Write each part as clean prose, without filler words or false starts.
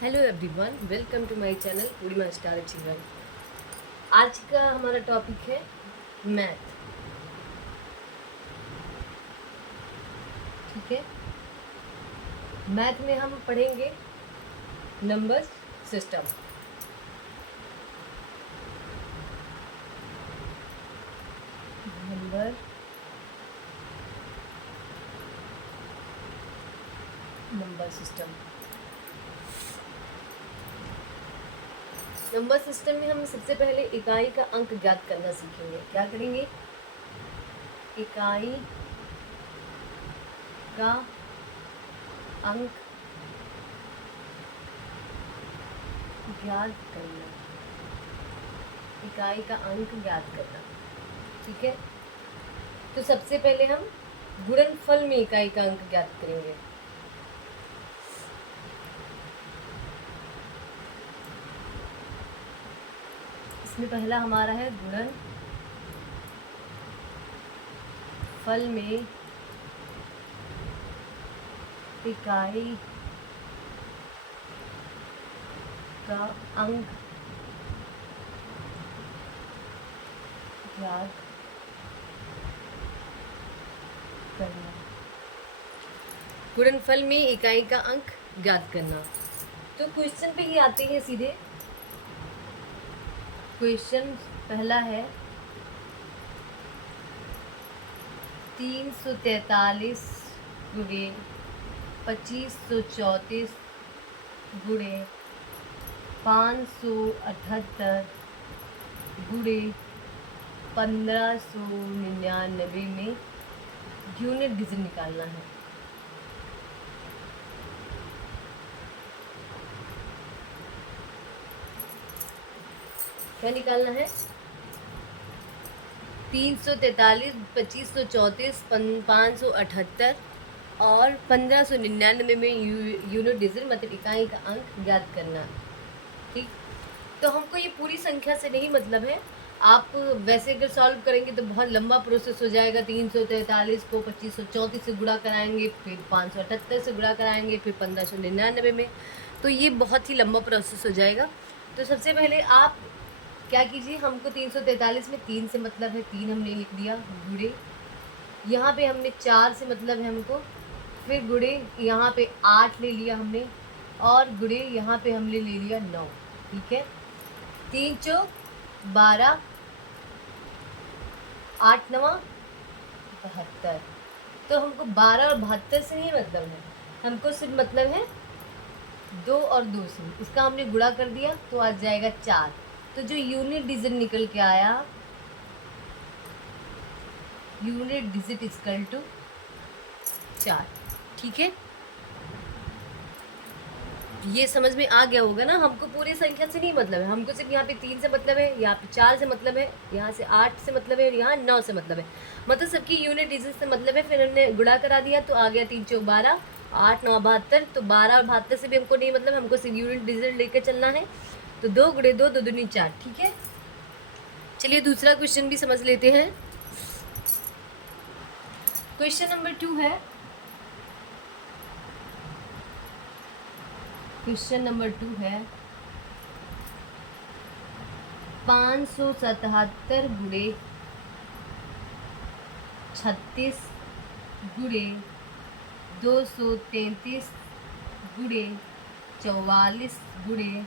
Hello everyone, welcome to my channel Purnima star achiever. आज का हमारा टॉपिक है मैथ। ठीक है, मैथ में हम पढ़ेंगे number system. Number system number system में हम सबसे पहले इकाई का अंक ज्ञात करना सीखेंगे। क्या करेंगे? इकाई का अंक ज्ञात करना। इकाई का अंक ज्ञात करना। ठीक है, तो सबसे पहले हम गुणनफल में इकाई का अंक ज्ञात करेंगे। इसमें पहला हमारा है गुणनफल में इकाई का अंक ज्ञात करना। गुणनफल में इकाई का अंक ज्ञात करना। तो क्वेश्चन पे ही आते हैं सीधे। क्वेश्चन पहला है 343 गुणे 2534 गुणे 578 गुणे 1599 में यूनिट डिजिट निकालना है। क्या निकालना है? 343, 2534, 578 और 1599 में यूनिट डिजिट मतलब इकाई का अंक ज्ञात करना। ठीक, तो हमको ये पूरी संख्या से नहीं मतलब है। आप वैसे अगर सॉल्व करेंगे तो बहुत लंबा प्रोसेस हो जाएगा। 343 को 2534 से गुणा कराएंगे, फिर 578 से गुणा कराएंगे, फिर 1599 में, तो ये बहुत ही लंबा प्रोसेस हो जाएगा। तो सबसे पहले आप क्या कीजिए, हमको 343 में 3 से मतलब है, 3 हमने लिख दिया गुणे, यहाँ पे हमने 4 से मतलब है हमको, फिर गुणे यहाँ पे 8 ले लिया हमने, और गुणे यहाँ पे हमने ले लिया 9। ठीक है, 3 चौक 12, 8 9 72। तो हमको 12 और 72 से नहीं मतलब है, हमको सिर्फ मतलब है 2 और 2 से। इसका हमने गुणा कर दिया तो आ जाएगा 4। तो जो यूनिट डिजिट निकल के आया, यूनिट डिजिट इक्वल टू 4। ठीक है, ये समझ में आ गया होगा ना। हमको पूरी संख्या से नहीं मतलब है, हमको सिर्फ यहाँ पे 3 से मतलब है, यहाँ पे 4 से मतलब है, यहाँ से 8 से मतलब है, और यहाँ 9 से मतलब है। मतलब सबकी यूनिट डिजिट से मतलब है। फिर हमने गुणा करा दिया तो आ गया 3 चौक 12, 8 9 72। तो 12 और 72 से भी हमको नहीं मतलब, हमको सिर्फ यूनिट डिजिट लेकर चलना है। तो 2 गुणे 2, 2 दूनी 4। ठीक है, चलिए दूसरा क्वेश्चन भी समझ लेते हैं। क्वेश्चन नंबर 2 है, क्वेश्चन नंबर 2 है 577 गुणे 36 गुणे 233 गुणे 44 गुणे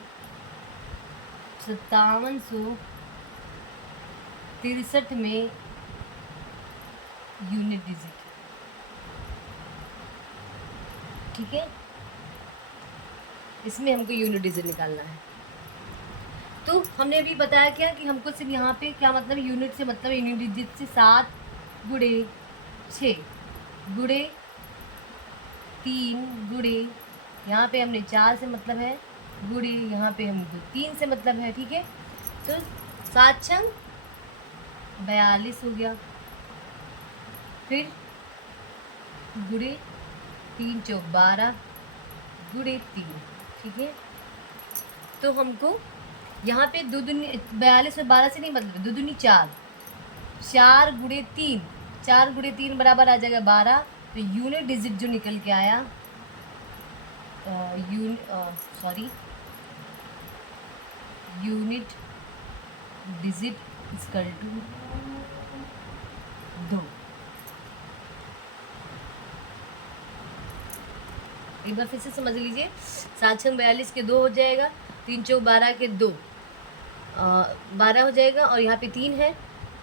5763 में यूनिट डिजिट। ठीक है, इसमें हमको यूनिट डिजिट निकालना है। तो हमने अभी बताया क्या कि हमको सिर्फ यहाँ पे क्या मतलब, यूनिट से मतलब यूनिट डिजिट से 7 गुणे 6 गुणे 3 गुणे यहाँ पे हमने 4 से मतलब है, गुणे यहाँ पे हमको 3 से मतलब है। ठीक है, तो 7 छंग 42 हो गया, फिर गुणे 3 चौक 12 गुणे 3। ठीक है, तो हमको यहाँ पे 2 दूनी 42 और 12 से नहीं मतलब, 2 दूनी 4, 4 गुणे 3, 4 गुणे 3 बराबर आ जाएगा 12। तो यूनिट डिजिट जो निकल के आया यूनिट डिजिट इक्वल टू 2। एक बार फिर से समझ लीजिए, 7 6 42 के 2 हो जाएगा, 3 चौक 12 के 2 12 हो जाएगा, और यहाँ पे 3 है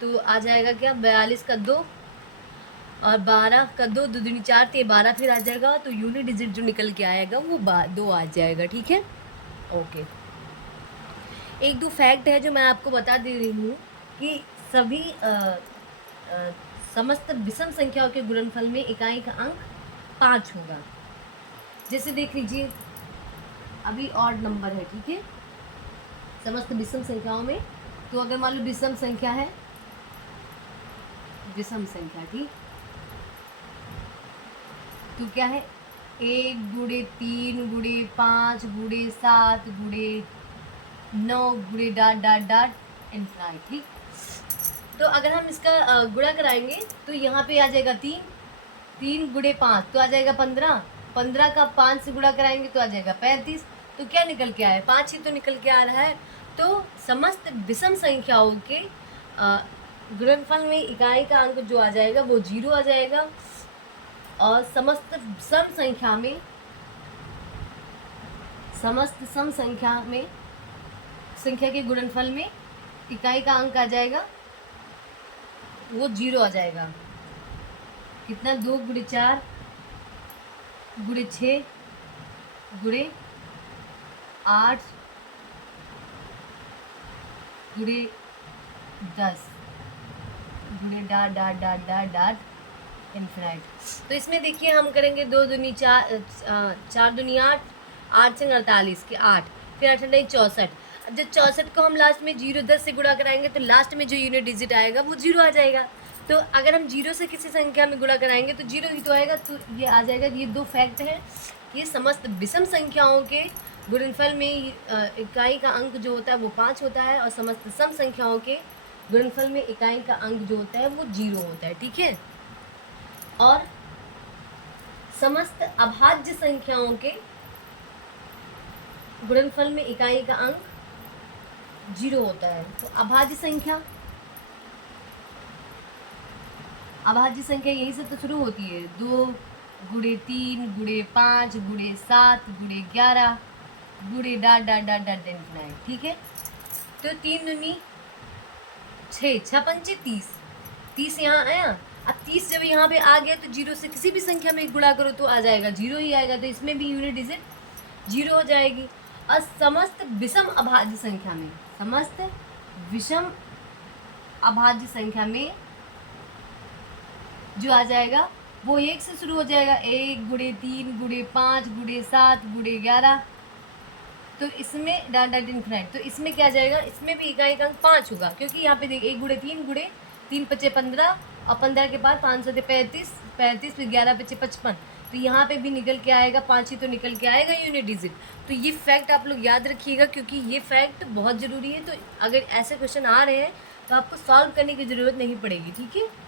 तो आ जाएगा क्या 42 का 2 और 12 का 2, 2 दूनी 4 थे 12 फिर आ जाएगा, तो यूनिट डिजिट जो निकल के आएगा वो 2 आ जाएगा। ठीक है, ओके। एक दो फैक्ट है जो मैं आपको बता दे रही हूँ कि सभी समस्त विषम संख्याओं के गुणनफल में इकाई का अंक 5 होगा। जैसे देख लीजिए, अभी ऑड नंबर है, ठीक है, समस्त विषम संख्याओं में, तो अगर मान लो विषम संख्या है, विषम संख्या, ठीक, तो क्या है 1 गुणे 3 गुणे 5 गुणे 7 गुणे 9 गुणे डाट डाट डाट इनफाइनाइट। ठीक, तो अगर हम इसका गुणा कराएंगे तो यहाँ पे आ जाएगा 3 गुणे 5 तो आ जाएगा 15, 15 का 5 से गुणा कराएंगे तो आ जाएगा 35। तो क्या निकल के आया, 5 ही तो निकल के आ रहा है। तो समस्त विषम संख्याओं के गुणनफल में इकाई का अंक जो आ जाएगा वो 0 आ जाएगा, और समस्त सम संख्या में, समस्त सम संख्या में, संख्या के गुणनफल में इकाई का अंक आ जाएगा वो 0 आ जाएगा। कितना, 2 गुणे 4 गुणे 6 गुणे 8 गुणे 10 गुणे dot dot dot dot dot infinite. तो इसमें देखिए हम करेंगे 2 दूनी 4, 4 दूनी 8, 8 से 48 के 8, फिर 8 64। अब जब 64 को हम लास्ट में 0 10 से गुणा कराएंगे तो लास्ट में जो यूनिट डिजिट आएगा वो 0 आ जाएगा। तो अगर हम 0 से किसी संख्या में गुणा कराएंगे तो 0 ही तो आएगा। तो ये आ जाएगा। ये दो फैक्ट हैं कि समस्त विषम संख्याओं के गुणनफल में इकाई का अंक जो होता है वो 5 होता है, और समस्त सम संख्याओं के गुणनफल में इकाई का अंक जो होता है वो 0 होता है। ठीक है, और समस्त अभाज्य संख्याओं के गुणनफल में इकाई का अंक 0 होता है। तो अभाज्य संख्या, अभाज्य संख्या यहीं से तो शुरू होती है, 2 गुणे 3 गुणे 5 गुणे 7 गुणे 11 गुणे dot dot dot dot infinite. ठीक है, तो 3 दूनी 6, 6 पंचे 30, 30 यहाँ आया। अब 30 जब यहाँ पे आ गया तो 0 से किसी भी संख्या में गुणा करो तो आ जाएगा 0 ही आएगा। तो इसमें भी यूनिट डिजिट 0 हो जाएगी। और समस्त विषम अभाज्य संख्या में, समस्त विषम अभाज्य संख्या में जो आ जाएगा वो 1 से शुरू हो जाएगा, 1 गुणे 3 गुणे 5 गुणे 7 गुणे 11। तो इसमें डाट डाट इनफिनाइट। तो इसमें क्या जाएगा, इसमें भी इकाई का अंक 5 होगा, क्योंकि यहाँ पे देखिए 1 गुणे 3 पचे 15, और 15 के बाद 5 से 35, 35 फिर 11 पचे 55। तो यहाँ पे भी निकल के आएगा 5 ही तो निकल के आएगा यूनिट डिजिट। तो ये फैक्ट आप लोग याद रखिएगा, क्योंकि ये फैक्ट बहुत ज़रूरी है। तो अगर ऐसे क्वेश्चन आ रहे हैं तो आपको सॉल्व करने की ज़रूरत नहीं पड़ेगी। ठीक है।